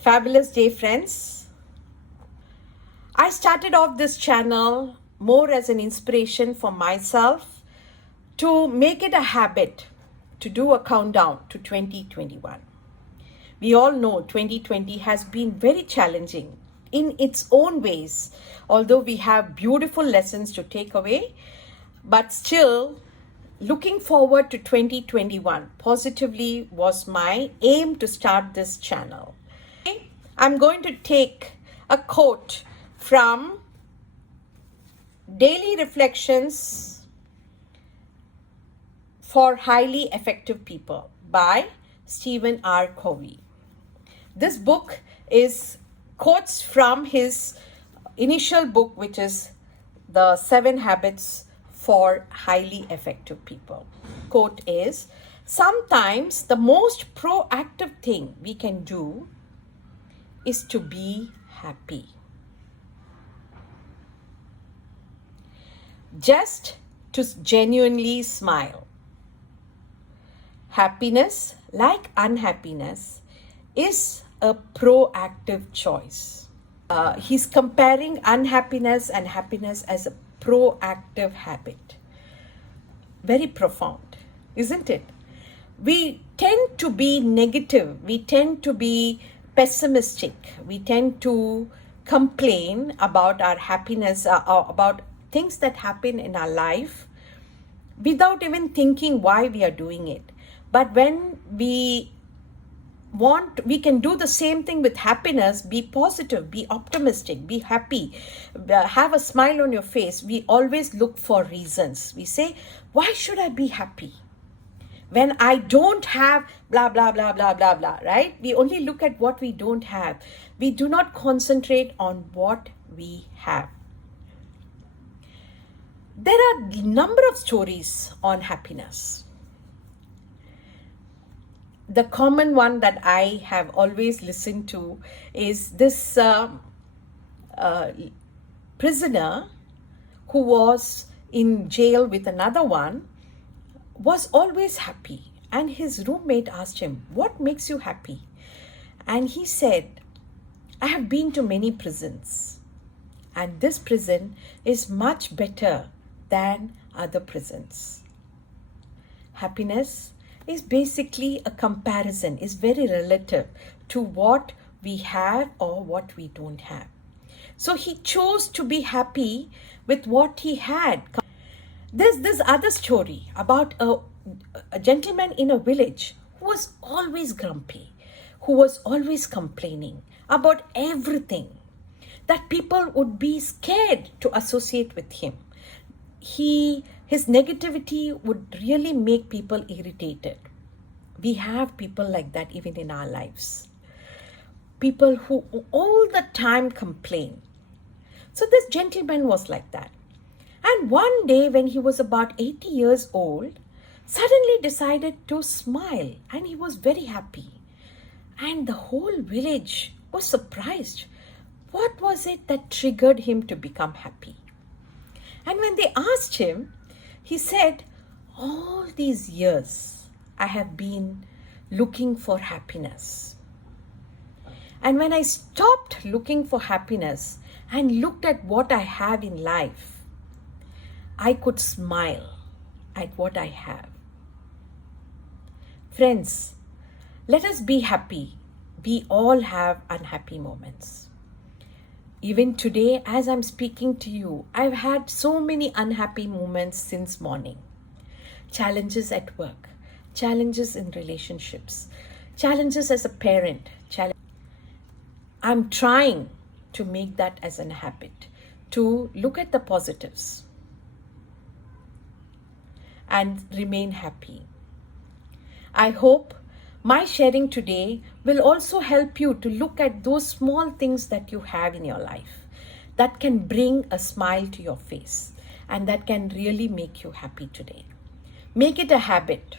Fabulous day, friends. I started off this channel more as an inspiration for myself to make it a habit to do a countdown to 2021. We all know 2020 has been very challenging in its own ways, although we have beautiful lessons to take away, but still looking forward to 2021 positively was my aim to start this channel. I'm going to take a quote from Daily Reflections for Highly Effective People by Stephen R. Covey. This book is quotes from his initial book, which is The 7 Habits for Highly Effective People. Quote is, sometimes the most proactive thing we can do is to be happy. Just to genuinely smile. Happiness, like unhappiness, is a proactive choice. He's comparing unhappiness and happiness as a proactive habit. Very profound, isn't it? We tend to be negative. We tend to be pessimistic. We tend to complain about our happiness, about things that happen in our life without even thinking why we are doing it. But when we can do the same thing with happiness. Be positive, be optimistic, be happy, have a smile on your face. We always look for reasons. We say, why should I be happy when I don't have blah, blah, blah, blah, blah, blah, right? We only look at what we don't have. We do not concentrate on what we have. There are a number of stories on happiness. The common one that I have always listened to is this prisoner who was in jail with another one was always happy. And his roommate asked him, what makes you happy? And he said, I have been to many prisons. And this prison is much better than other prisons. Happiness is basically a comparison, is very relative to what we have or what we don't have. So he chose to be happy with what he had. There's this other story about a gentleman in a village who was always grumpy, who was always complaining about everything, that people would be scared to associate with him. His negativity would really make people irritated. We have people like that even in our lives. People who all the time complain. So this gentleman was like that. And one day when he was about 80 years old, suddenly decided to smile, and he was very happy. And the whole village was surprised. What was it that triggered him to become happy? And when they asked him, he said, all these years I have been looking for happiness. And when I stopped looking for happiness and looked at what I have in life, I could smile at what I have. Friends, let us be happy. We all have unhappy moments. Even today, as I'm speaking to you, I've had so many unhappy moments since morning. Challenges at work, challenges in relationships, challenges as a parent. I'm trying to make that as a habit, to look at the positives and remain happy. I hope my sharing today will also help you to look at those small things that you have in your life that can bring a smile to your face and that can really make you happy today. Make it a habit